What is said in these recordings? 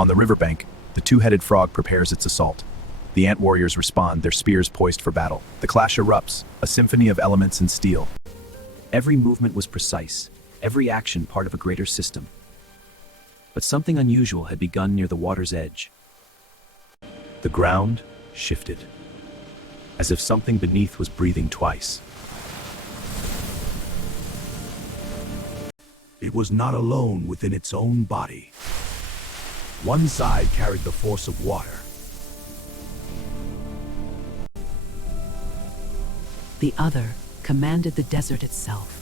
On the riverbank, the two-headed frog prepares its assault. The ant warriors respond, their spears poised for battle. The clash erupts, a symphony of elements and steel. Every movement was precise, every action part of a greater system. But something unusual had begun near the water's edge. The ground shifted, as if something beneath was breathing twice. It was not alone within its own body. One side carried the force of water. The other commanded the desert itself.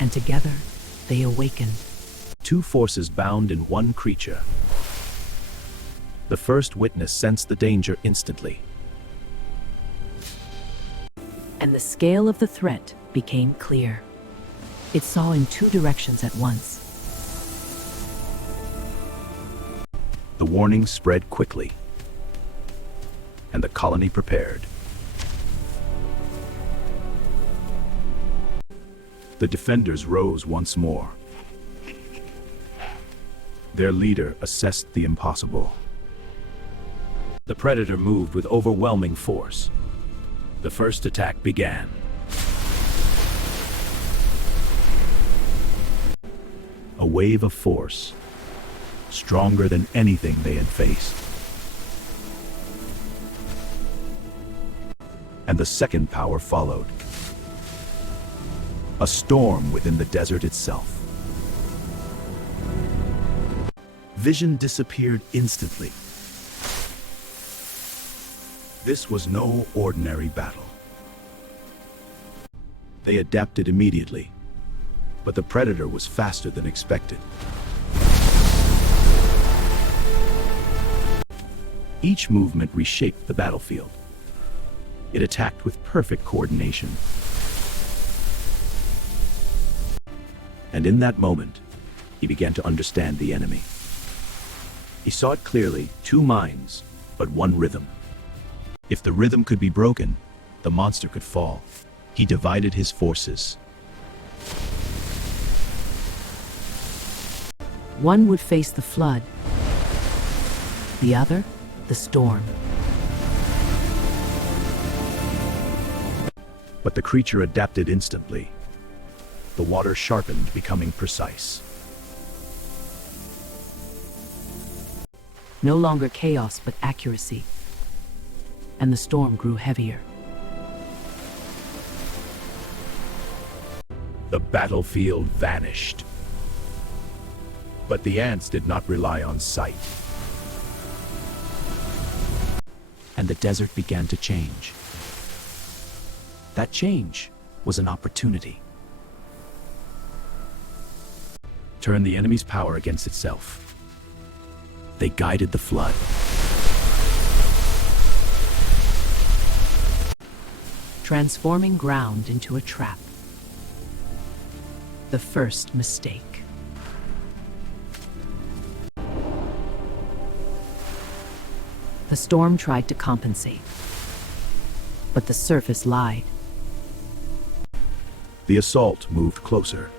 And together, they awakened. Two forces bound in one creature. The first witness sensed the danger instantly. And the scale of the threat became clear. It saw in two directions at once. The warning spread quickly, and the colony prepared. The defenders rose once more. Their leader assessed the impossible. The predator moved with overwhelming force. The first attack began. A wave of force, stronger than anything they had faced. And the second power followed. A storm within the desert itself. Vision disappeared instantly. This was no ordinary battle. They adapted immediately, but the predator was faster than expected. Each movement reshaped the battlefield. It attacked with perfect coordination. And in that moment, he began to understand the enemy. He saw it clearly, two minds, but one rhythm. If the rhythm could be broken, the monster could fall. He divided his forces. One would face the flood, the other, the storm. But the creature adapted instantly. The water sharpened, becoming precise. No longer chaos, but accuracy. And the storm grew heavier. The battlefield vanished. But the ants did not rely on sight. And the desert began to change. That change was an opportunity. Turn the enemy's power against itself. They guided the flood. Transforming ground into a trap. The first mistake. The storm tried to compensate, but the surface lied. The assault moved closer.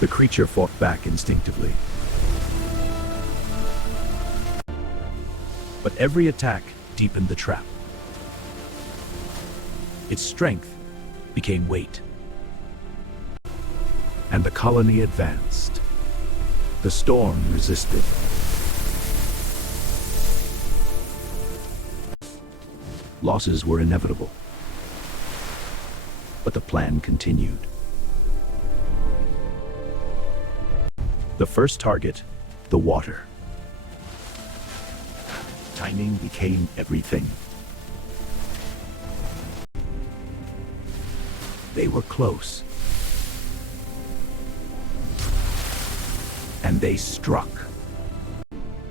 The creature fought back instinctively. But every attack deepened the trap. Its strength became weight. And the colony advanced. The storm resisted. Losses were inevitable. But the plan continued. The first target, the water. Timing became everything. They were close. And they struck.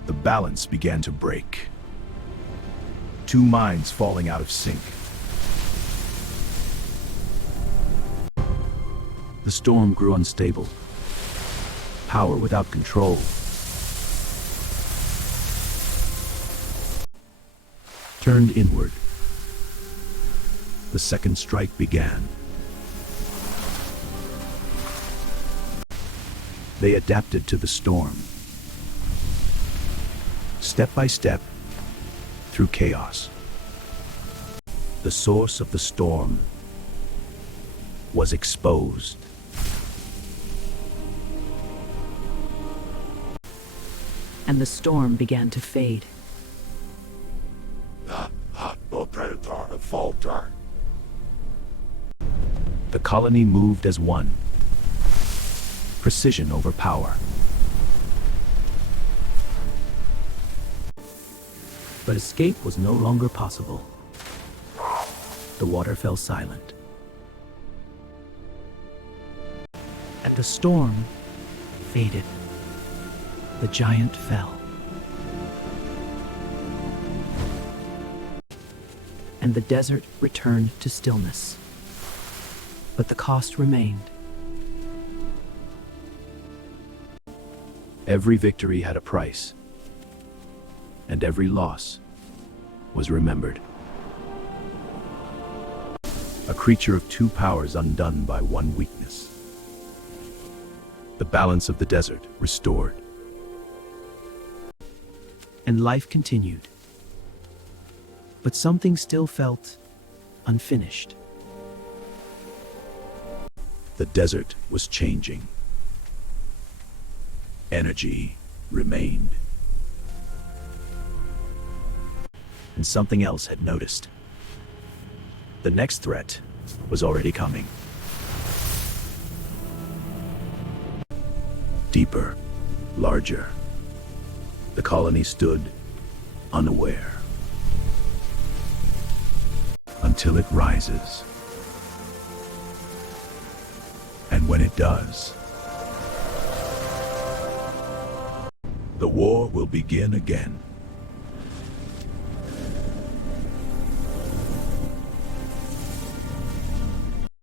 The balance began to break. Two minds falling out of sync. The storm grew unstable. Power without control. Turned inward. The second strike began. They adapted to the storm. Step by step, through chaos. The source of the storm was exposed. And the storm began to fade. The colony moved as one. Precision over power. But escape was no longer possible. The water fell silent. And the storm faded. The giant fell. And the desert returned to stillness. But the cost remained. Every victory had a price, and every loss was remembered. A creature of two powers undone by one weakness. The balance of the desert restored. And life continued. But something still felt unfinished. The desert was changing. Energy remained. And something else had noticed. The next threat was already coming. Deeper, larger. The colony stood unaware. Until it rises. And when it does, the war will begin again.